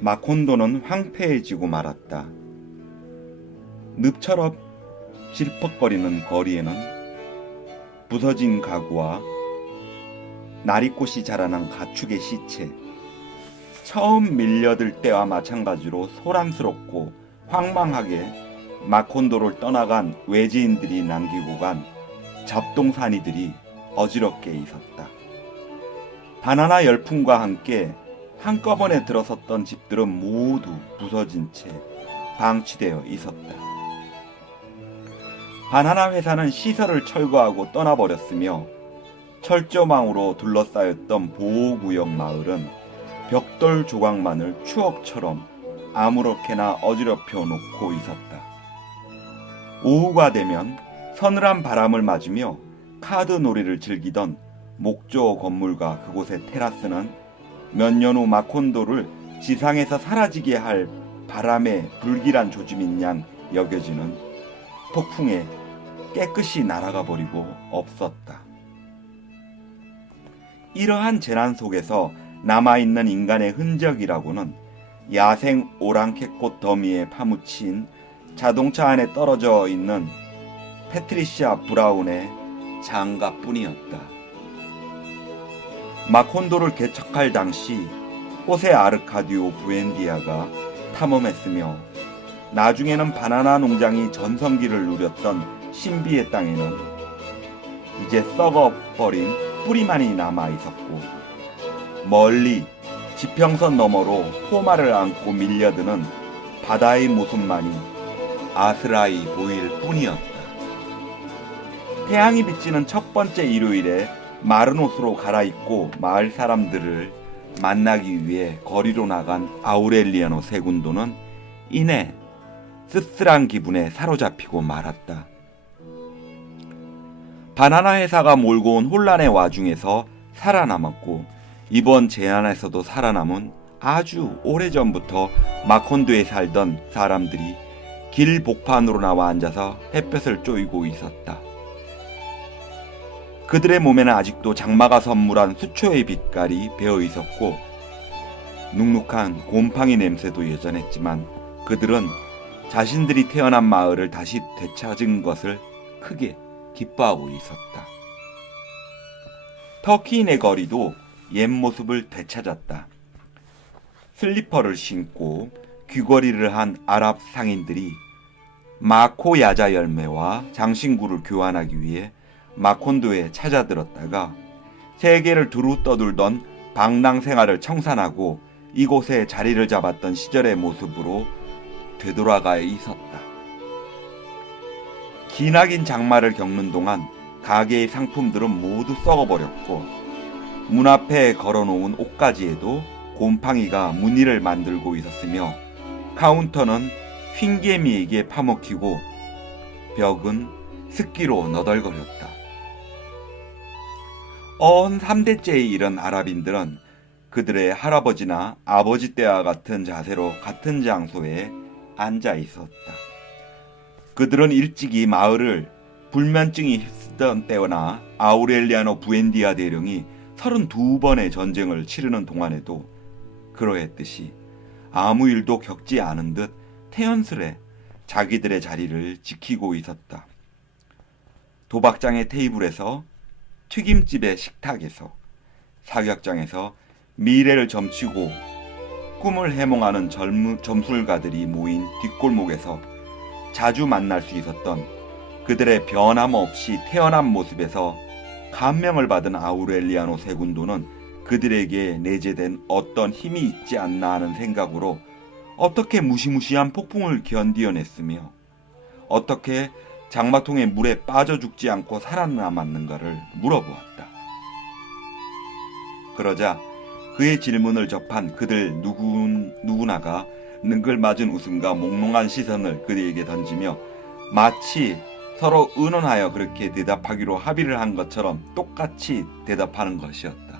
마콘도는 황폐해지고 말았다. 늪처럼 질퍽거리는 거리에는 부서진 가구와 나리꽃이 자라난 가축의 시체, 처음 밀려들 때와 마찬가지로 소란스럽고 황망하게 마콘도를 떠나간 외지인들이 남기고 간 잡동사니들이 어지럽게 있었다. 바나나 열풍과 함께 한꺼번에 들어섰던 집들은 모두 부서진 채 방치되어 있었다. 바나나 회사는 시설을 철거하고 떠나버렸으며 철조망으로 둘러싸였던 보호구역 마을은 벽돌 조각만을 추억처럼 아무렇게나 어지럽혀 놓고 있었다. 오후가 되면 서늘한 바람을 맞으며 카드 놀이를 즐기던 목조 건물과 그곳의 테라스는 몇 년 후 마콘도를 지상에서 사라지게 할 바람의 불길한 조짐인 양 여겨지는 폭풍에 깨끗이 날아가 버리고 없었다. 이러한 재난 속에서 남아있는 인간의 흔적이라고는 야생 오랑캐꽃 더미에 파묻힌 자동차 안에 떨어져 있는 패트리시아 브라운의 장갑뿐이었다. 마콘도를 개척할 당시 호세 아르카디오 부엔디아가 탐험했으며 나중에는 바나나 농장이 전성기를 누렸던 신비의 땅에는 이제 썩어버린 뿌리만이 남아 있었고 멀리 지평선 너머로 포마를 안고 밀려드는 바다의 모습만이 아스라이 보일 뿐이었다. 태양이 비치는 첫 번째 일요일에 마른 옷으로 갈아입고 마을 사람들을 만나기 위해 거리로 나간 아우렐리아노 세군도는 이내 쓸쓸한 기분에 사로잡히고 말았다. 바나나 회사가 몰고 온 혼란의 와중에서 살아남았고 이번 재난에서도 살아남은 아주 오래전부터 마콘도에 살던 사람들이 길 복판으로 나와 앉아서 햇볕을 쬐고 있었다. 그들의 몸에는 아직도 장마가 선물한 수초의 빛깔이 배어 있었고 눅눅한 곰팡이 냄새도 여전했지만 그들은 자신들이 태어난 마을을 다시 되찾은 것을 크게 기뻐하고 있었다. 터키인의 거리도 옛 모습을 되찾았다. 슬리퍼를 신고 귀걸이를 한 아랍 상인들이 마코 야자 열매와 장신구를 교환하기 위해 마콘도에 찾아들었다가 세계를 두루 떠돌던 방랑 생활을 청산하고 이곳에 자리를 잡았던 시절의 모습으로 되돌아가 있었다. 기나긴 장마를 겪는 동안 가게의 상품들은 모두 썩어버렸고 문 앞에 걸어놓은 옷가지에도 곰팡이가 무늬를 만들고 있었으며 카운터는 흰개미에게 파먹히고 벽은 습기로 너덜거렸다. 어언 3대째에 이른 아랍인들은 그들의 할아버지나 아버지 때와 같은 자세로 같은 장소에 앉아 있었다. 그들은 일찍이 마을을 불면증이 휩쓰던 때나 아우렐리아노 부엔디아 대령이 32번의 전쟁을 치르는 동안에도 그러했듯이 아무 일도 겪지 않은 듯 태연스레 자기들의 자리를 지키고 있었다. 도박장의 테이블에서, 튀김집의 식탁에서, 사격장에서 미래를 점치고 꿈을 해몽하는 점술가들이 모인 뒷골목에서 자주 만날 수 있었던 그들의 변함없이 태어난 모습에서 감명을 받은 아우렐리아노 세군도는 그들에게 내재된 어떤 힘이 있지 않나 하는 생각으로 어떻게 무시무시한 폭풍을 견디어냈으며 어떻게 장마통의 물에 빠져 죽지 않고 살아남았는가를 물어보았다. 그러자 그의 질문을 접한 그들 누구나가 능글맞은 웃음과 몽롱한 시선을 그에게 던지며 마치 서로 의논하여 그렇게 대답하기로 합의를 한 것처럼 똑같이 대답하는 것이었다.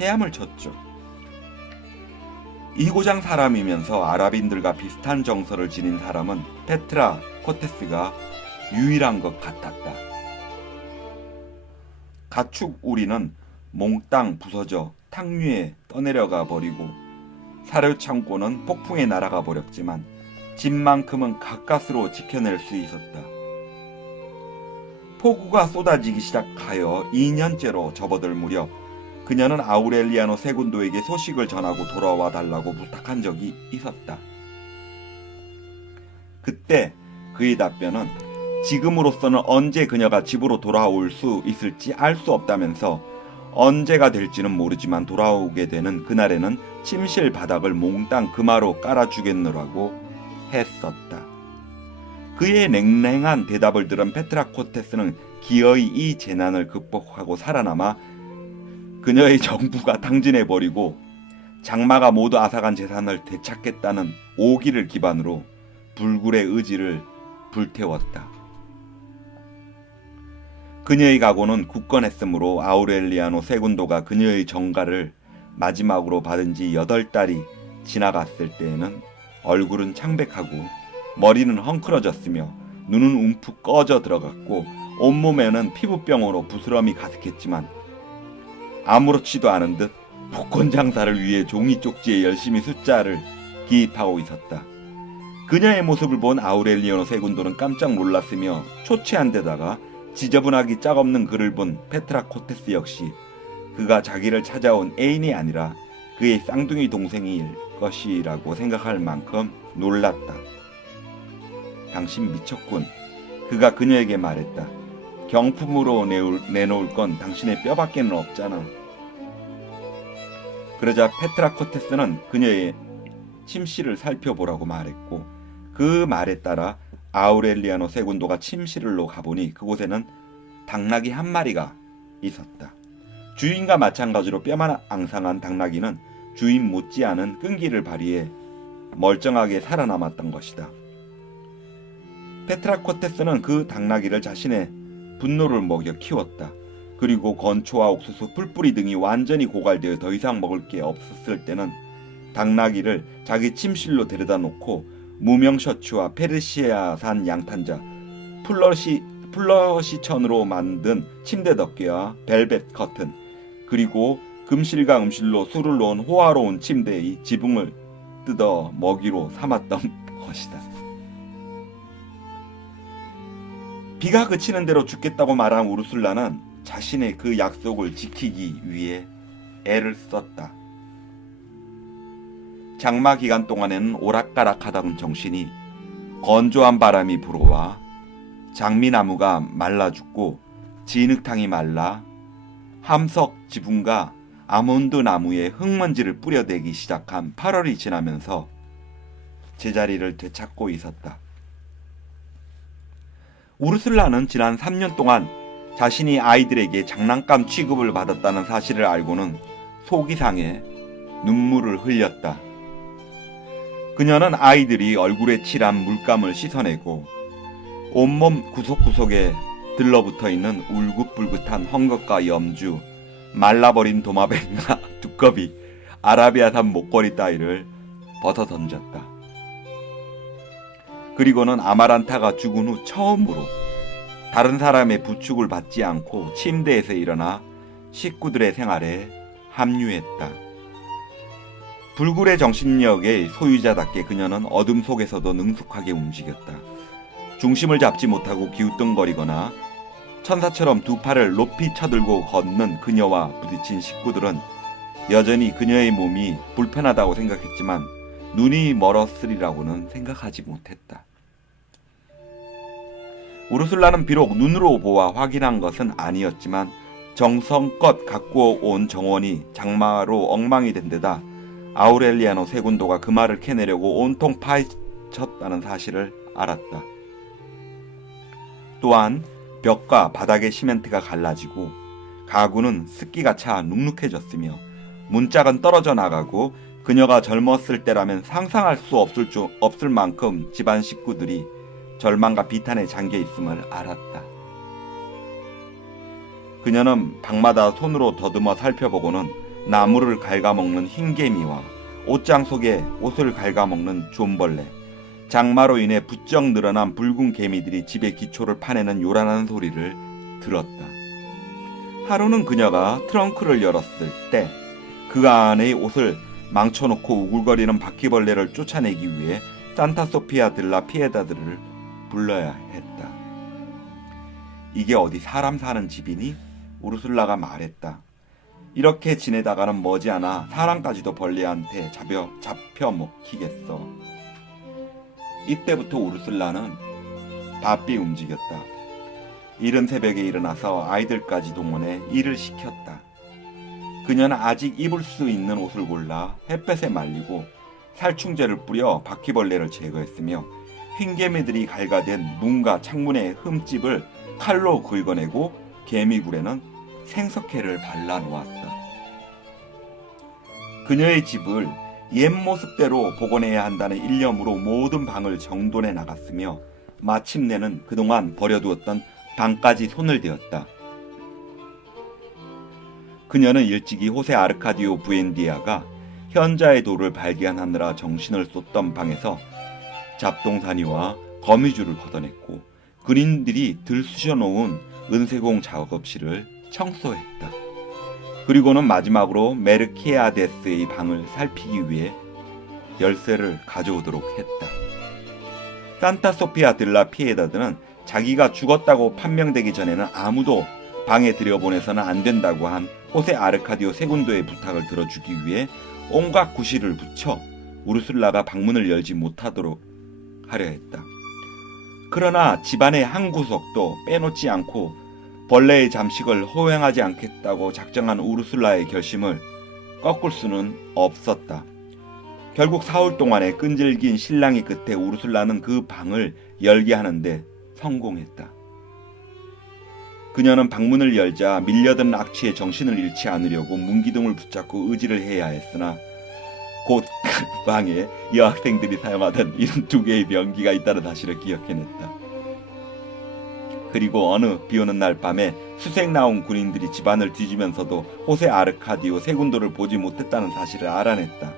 해함을 쳤죠. 이 고장 사람이면서 아랍인들과 비슷한 정서를 지닌 사람은 페트라 코테스가 유일한 것 같았다. 가축 우리는 몽땅 부서져 탕류에 떠내려가 버리고 사료 창고는 폭풍에 날아가 버렸지만 집만큼은 가까스로 지켜낼 수 있었다. 폭우가 쏟아지기 시작하여 2년째로 접어들 무렵 그녀는 아우렐리아노 세군도에게 소식을 전하고 돌아와 달라고 부탁한 적이 있었다. 그때 그의 답변은 지금으로서는 언제 그녀가 집으로 돌아올 수 있을지 알 수 없다면서 언제가 될지는 모르지만 돌아오게 되는 그날에는 침실 바닥을 몽땅 금화로 깔아주겠노라고 했었다. 그의 냉랭한 대답을 들은 페트라코테스는 기어이 이 재난을 극복하고 살아남아 그녀의 정부가 당진해버리고 장마가 모두 앗아간 재산을 되찾겠다는 오기를 기반으로 불굴의 의지를 불태웠다. 그녀의 각오는 굳건했으므로 아우렐리아노 세군도가 그녀의 정가를 마지막으로 받은 지 8달이 지나갔을 때에는 얼굴은 창백하고 머리는 헝클어졌으며 눈은 움푹 꺼져 들어갔고 온몸에는 피부병으로 부스럼이 가득했지만 아무렇지도 않은 듯 복권 장사를 위해 종이 쪽지에 열심히 숫자를 기입하고 있었다. 그녀의 모습을 본 아우렐리아노 세군도는 깜짝 놀랐으며 초췌한 데다가 지저분하기 짝없는 그를 본 페트라코테스 역시 그가 자기를 찾아온 애인이 아니라 그의 쌍둥이 동생일 것이라고 생각할 만큼 놀랐다. 당신 미쳤군. 그가 그녀에게 말했다. 경품으로 내놓을 건 당신의 뼈밖에는 없잖아. 그러자 페트라코테스는 그녀의 침실을 살펴보라고 말했고 그 말에 따라 아우렐리아노 세군도가 침실로 가보니 그곳에는 당나귀 한 마리가 있었다. 주인과 마찬가지로 뼈만 앙상한 당나귀는 주인 못지않은 끈기를 발휘해 멀쩡하게 살아남았던 것이다. 페트라코테스는 그 당나귀를 자신의 분노를 먹여 키웠다. 그리고 건초와 옥수수, 풀뿌리 등이 완전히 고갈되어 더 이상 먹을 게 없었을 때는 당나귀를 자기 침실로 데려다 놓고 무명 셔츠와 페르시아산 양탄자, 플러시천으로 만든 침대 덮개와 벨벳 커튼, 그리고 금실과 음실로 술을 놓은 호화로운 침대의 지붕을 뜯어 먹이로 삼았던 것이다. 비가 그치는 대로 죽겠다고 말한 우르술라는 자신의 그 약속을 지키기 위해 애를 썼다. 장마 기간 동안에는 오락가락하던 정신이 건조한 바람이 불어와 장미나무가 말라 죽고 진흙탕이 말라 함석 지붕과 아몬드 나무에 흙먼지를 뿌려대기 시작한 8월이 지나면서 제자리를 되찾고 있었다. 우르슬라는 지난 3년 동안 자신이 아이들에게 장난감 취급을 받았다는 사실을 알고는 속이 상해 눈물을 흘렸다. 그녀는 아이들이 얼굴에 칠한 물감을 씻어내고 온몸 구석구석에 들러붙어 있는 울긋불긋한 헝겊과 염주, 말라버린 도마뱀과 두꺼비, 아라비아산 목걸이 따위를 벗어 던졌다. 그리고는 아마란타가 죽은 후 처음으로 다른 사람의 부축을 받지 않고 침대에서 일어나 식구들의 생활에 합류했다. 불굴의 정신력의 소유자답게 그녀는 어둠 속에서도 능숙하게 움직였다. 중심을 잡지 못하고 기우뚱거리거나 천사처럼 두 팔을 높이 쳐들고 걷는 그녀와 부딪힌 식구들은 여전히 그녀의 몸이 불편하다고 생각했지만 눈이 멀었으리라고는 생각하지 못했다. 우르술라는 비록 눈으로 보아 확인한 것은 아니었지만 정성껏 갖고 온 정원이 장마로 엉망이 된 데다 아우렐리아노 세군도가 그 말을 캐내려고 온통 파헤쳤다는 사실을 알았다. 또한 벽과 바닥의 시멘트가 갈라지고 가구는 습기가 차 눅눅해졌으며 문짝은 떨어져 나가고 그녀가 젊었을 때라면 상상할 수 없을 만큼 집안 식구들이 절망과 비탄에 잠겨 있음을 알았다. 그녀는 방마다 손으로 더듬어 살펴보고는 나무를 갉아먹는 흰개미와 옷장 속에 옷을 갉아먹는 존벌레, 장마로 인해 부쩍 늘어난 붉은 개미들이 집의 기초를 파내는 요란한 소리를 들었다. 하루는 그녀가 트렁크를 열었을 때 그 안의 옷을 망쳐놓고 우글거리는 바퀴벌레를 쫓아내기 위해 산타 소피아 들라 피에다들을 불러야 했다. 이게 어디 사람 사는 집이니? 우르술라가 말했다. 이렇게 지내다가는 머지않아 사람까지도 벌레한테 잡혀 먹히겠어. 이때부터 우르술라는 바삐 움직였다. 이른 새벽에 일어나서 아이들까지 동원해 일을 시켰다. 그녀는 아직 입을 수 있는 옷을 골라 햇볕에 말리고 살충제를 뿌려 바퀴벌레를 제거했으며 흰개미들이 갈가댄 문과 창문의 흠집을 칼로 긁어내고 개미굴에는 생석회를 발라놓았다. 그녀의 집을 옛 모습대로 복원해야 한다는 일념으로 모든 방을 정돈해 나갔으며 마침내는 그동안 버려두었던 방까지 손을 대었다. 그녀는 일찍이 호세 아르카디오 부엔디아가 현자의 돌을 발견하느라 정신을 쏟던 방에서 잡동사니와 거미줄을 걷어냈고 그림들이 들쑤셔 놓은 은세공 작업실을 청소했다. 그리고는 마지막으로 메르키아데스의 방을 살피기 위해 열쇠를 가져오도록 했다. 산타 소피아 들라 피에다드는 자기가 죽었다고 판명되기 전에는 아무도 방에 들여보내서는 안 된다고 한 호세 아르카디오 세군도의 부탁을 들어주기 위해 온갖 구실을 붙여 우르술라가 방문을 열지 못하도록 하려 했다. 그러나 집안의 한 구석도 빼놓지 않고 벌레의 잠식을 허용하지 않겠다고 작정한 우르술라의 결심을 꺾을 수는 없었다. 결국 사흘 동안의 끈질긴 실랑이 끝에 우르술라는 그 방을 열게 하는데 성공했다. 그녀는 방문을 열자 밀려든 악취에 정신을 잃지 않으려고 문기둥을 붙잡고 의지를 해야 했으나 곧 그 방에 여학생들이 사용하던 72개의 변기가 있다는 사실을 기억해냈다. 그리고 어느 비오는 날 밤에 수색 나온 군인들이 집안을 뒤지면서도 호세 아르카디오 세군도를 보지 못했다는 사실을 알아냈다.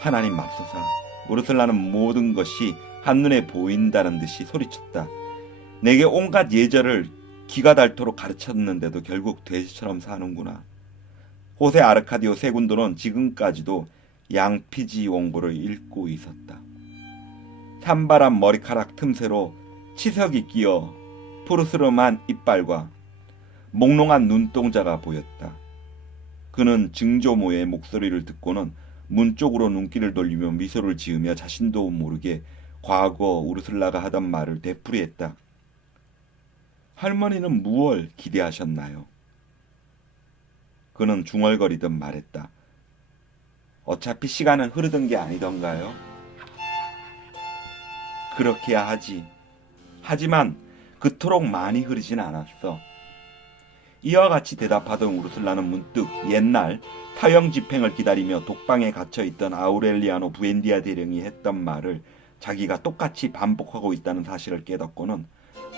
하나님 맙소사, 우르슬라는 모든 것이 한눈에 보인다는 듯이 소리쳤다. 내게 온갖 예절을 기가 닳도록 가르쳤는데도 결국 돼지처럼 사는구나. 호세 아르카디오 세군도는 지금까지도 양피지 원고를 읽고 있었다. 산바람 머리카락 틈새로 치석이 끼어 푸르스름한 이빨과 몽롱한 눈동자가 보였다. 그는 증조모의 목소리를 듣고는 문 쪽으로 눈길을 돌리며 미소를 지으며 자신도 모르게 과거 우르슬라가 하던 말을 되풀이했다. 할머니는 무얼 기대하셨나요? 그는 중얼거리듯 말했다. 어차피 시간은 흐르던 게 아니던가요? 그렇게야 하지. 하지만 그토록 많이 흐르진 않았어. 이와 같이 대답하던 우르슬라는 문득 옛날 사형 집행을 기다리며 독방에 갇혀있던 아우렐리아노 부엔디아 대령이 했던 말을 자기가 똑같이 반복하고 있다는 사실을 깨닫고는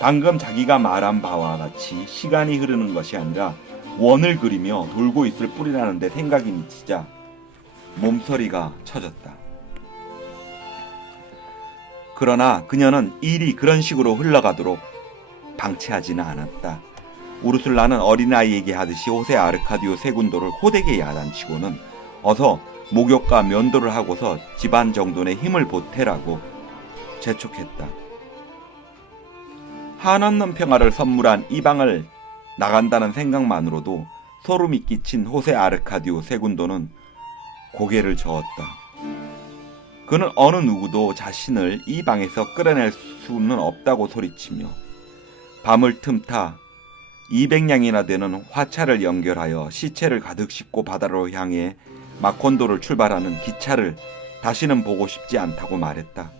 방금 자기가 말한 바와 같이 시간이 흐르는 것이 아니라 원을 그리며 돌고 있을 뿐이라는데 생각이 미치자 몸서리가 쳐졌다. 그러나 그녀는 일이 그런 식으로 흘러가도록 방치하지는 않았다. 우르술라는 어린아이에게 하듯이 호세 아르카디오 세군도를 호되게 야단치고는 어서 목욕과 면도를 하고서 집안 정돈에 힘을 보태라고 재촉했다. 한없는 평화를 선물한 이 방을 나간다는 생각만으로도 소름이 끼친 호세 아르카디오 세군도는 고개를 저었다. 그는 어느 누구도 자신을 이 방에서 끌어낼 수는 없다고 소리치며 밤을 틈타 200량이나 되는 화차를 연결하여 시체를 가득 싣고 바다로 향해 마콘도를 출발하는 기차를 다시는 보고 싶지 않다고 말했다.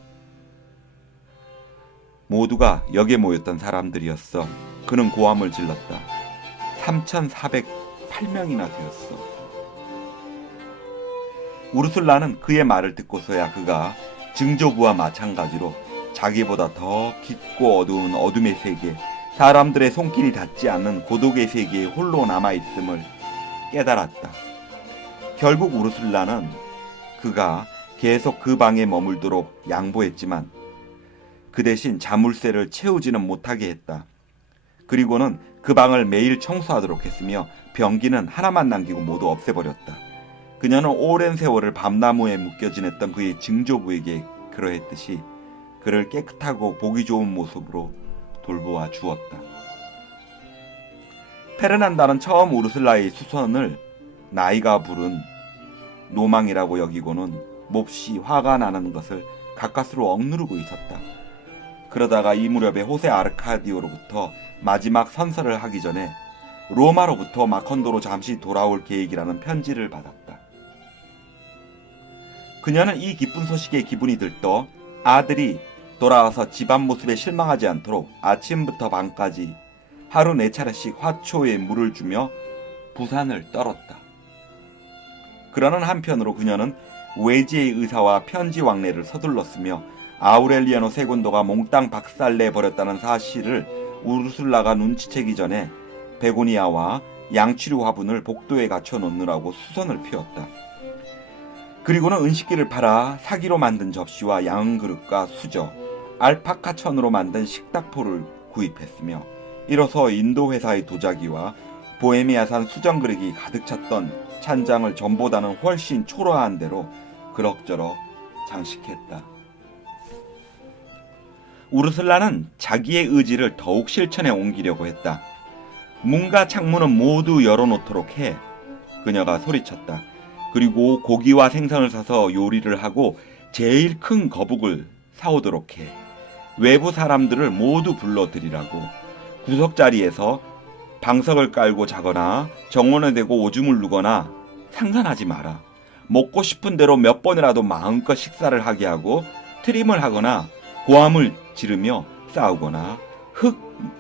모두가 역에 모였던 사람들이었어. 그는 고함을 질렀다. 3,408명이나 되었어. 우르술라는 그의 말을 듣고서야 그가 증조부와 마찬가지로 자기보다 더 깊고 어두운 어둠의 세계, 사람들의 손길이 닿지 않는 고독의 세계에 홀로 남아있음을 깨달았다. 결국 우르술라는 그가 계속 그 방에 머물도록 양보했지만 그 대신 자물쇠를 채우지는 못하게 했다. 그리고는 그 방을 매일 청소하도록 했으며 변기는 하나만 남기고 모두 없애버렸다. 그녀는 오랜 세월을 밤나무에 묶여 지냈던 그의 증조부에게 그러했듯이 그를 깨끗하고 보기 좋은 모습으로 돌보아 주었다. 페르난다는 처음 우르슬라의 수선을 나이가 부른 노망이라고 여기고는 몹시 화가 나는 것을 가까스로 억누르고 있었다. 그러다가 이 무렵에 호세 아르카디오로부터 마지막 선서를 하기 전에 로마로부터 마컨도로 잠시 돌아올 계획이라는 편지를 받았다. 그녀는 이 기쁜 소식에 기분이 들떠 아들이 돌아와서 집안 모습에 실망하지 않도록 아침부터 밤까지 하루 4차례씩 화초에 물을 주며 부산을 떨었다. 그러는 한편으로 그녀는 외지의 의사와 편지 왕래를 서둘렀으며 아우렐리아노 세군도가 몽땅 박살내 버렸다는 사실을 우르슬라가 눈치채기 전에 베고니아와 양치류 화분을 복도에 갖춰 놓느라고 수선을 피웠다. 그리고는 은식기를 팔아 사기로 만든 접시와 양그릇과 수저, 알파카 천으로 만든 식탁포를 구입했으며 이로써 인도 회사의 도자기와 보헤미아산 수정 그릇이 가득 찼던 찬장을 전보다는 훨씬 초라한 대로 그럭저럭 장식했다. 우르슬라는 자기의 의지를 더욱 실천에 옮기려고 했다. 문과 창문은 모두 열어놓도록 해. 그녀가 소리쳤다. 그리고 고기와 생선을 사서 요리를 하고 제일 큰 거북을 사오도록 해. 외부 사람들을 모두 불러들이라고. 구석자리에서 방석을 깔고 자거나 정원에 대고 오줌을 누거나 상관하지 마라. 먹고 싶은 대로 몇 번이라도 마음껏 식사를 하게 하고 트림을 하거나 고함을 지르며 싸우거나 흙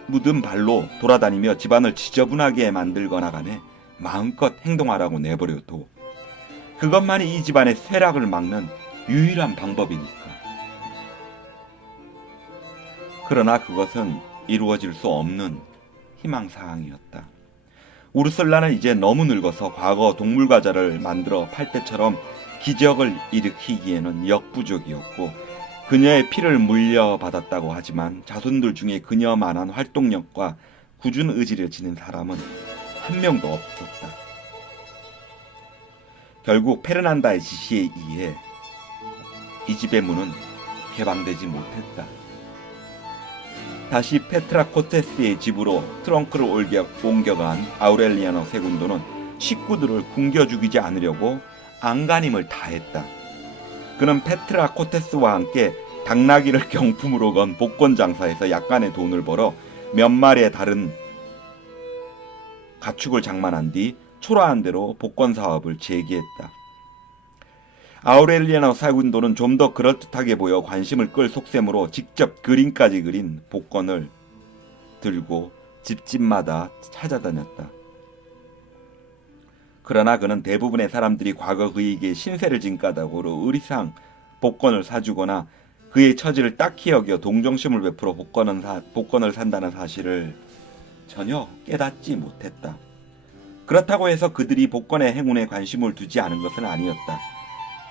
묻은 발로 돌아다니며 집안을 지저분하게 만들거나 간에 마음껏 행동하라고 내버려둬. 그것만이 이 집안의 쇠락을 막는 유일한 방법이니까. 그러나 그것은 이루어질 수 없는 희망사항이었다. 우르슬라는 이제 너무 늙어서 과거 동물과자를 만들어 팔 때처럼 기적을 일으키기에는 역부족이었고 그녀의 피를 물려받았다고 하지만 자손들 중에 그녀만한 활동력과 굳은 의지를 지닌 사람은 한 명도 없었다. 결국 페르난다의 지시에 의해 이 집의 문은 개방되지 못했다. 다시 페트라 코테스의 집으로 트렁크를 옮겨간 아우렐리아노 세군도는 식구들을 굶겨 죽이지 않으려고 안간힘을 다했다. 그는 페트라 코테스와 함께 당나귀를 경품으로 건 복권 장사에서 약간의 돈을 벌어 몇 마리의 다른 가축을 장만한 뒤 초라한 대로 복권 사업을 재개했다. 아우렐리아노 세군도는 좀 더 그럴듯하게 보여 관심을 끌 속셈으로 직접 그림까지 그린 복권을 들고 집집마다 찾아다녔다. 그러나 그는 대부분의 사람들이 과거 그에게 신세를 진 까닭으로 의리상 복권을 사주거나 그의 처지를 딱히 여겨 동정심을 베풀어 복권을 산다는 사실을 전혀 깨닫지 못했다. 그렇다고 해서 그들이 복권의 행운에 관심을 두지 않은 것은 아니었다.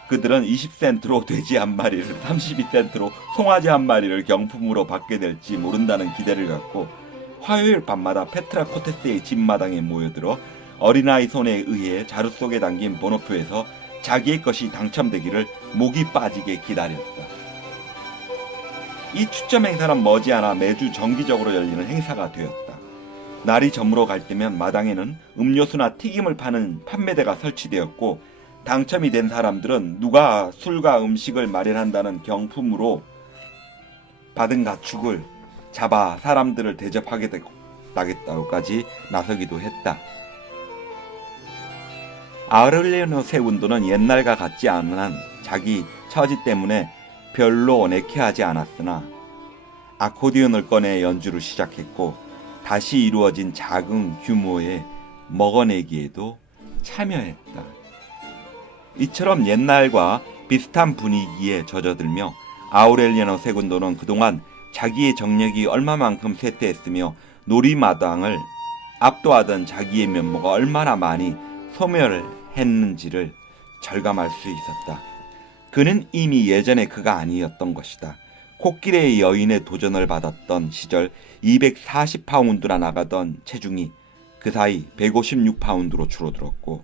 그들은 20센트로 돼지 한 마리를, 32센트로 송아지 한 마리를 경품으로 받게 될지 모른다는 기대를 갖고 화요일 밤마다 페트라 코테스의 집마당에 모여들어 어린아이 손에 의해 자루 속에 담긴 번호표에서 자기의 것이 당첨되기를 목이 빠지게 기다렸다. 이 추첨 행사는 머지않아 매주 정기적으로 열리는 행사가 되었다. 날이 저물어 갈 때면 마당에는 음료수나 튀김을 파는 판매대가 설치되었고 당첨이 된 사람들은 누가 술과 음식을 마련한다는 경품으로 받은 가축을 잡아 사람들을 대접하겠다고까지 나서기도 했다. 아우렐리아노 세군도는 옛날과 같지 않은 한 자기 처지 때문에 별로 내키하지 않았으나 아코디언을 꺼내 연주를 시작했고 다시 이루어진 작은 규모의 먹어내기에도 참여했다. 이처럼 옛날과 비슷한 분위기에 젖어들며 아우렐리아노 세군도는 그동안 자기의 정력이 얼마만큼 쇠퇴했으며 놀이마당을 압도하던 자기의 면모가 얼마나 많이 소멸했는지를 절감할 수 있었다. 그는 이미 예전의 그가 아니었던 것이다. 코끼리의 여인의 도전을 받았던 시절 240파운드나 나가던 체중이 그 사이 156파운드로 줄어들었고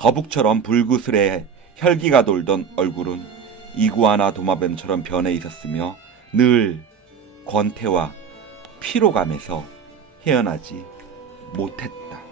거북처럼 불구슬에 혈기가 돌던 얼굴은 이구아나 도마뱀처럼 변해 있었으며 늘 권태와 피로감에서 헤어나지 못했다.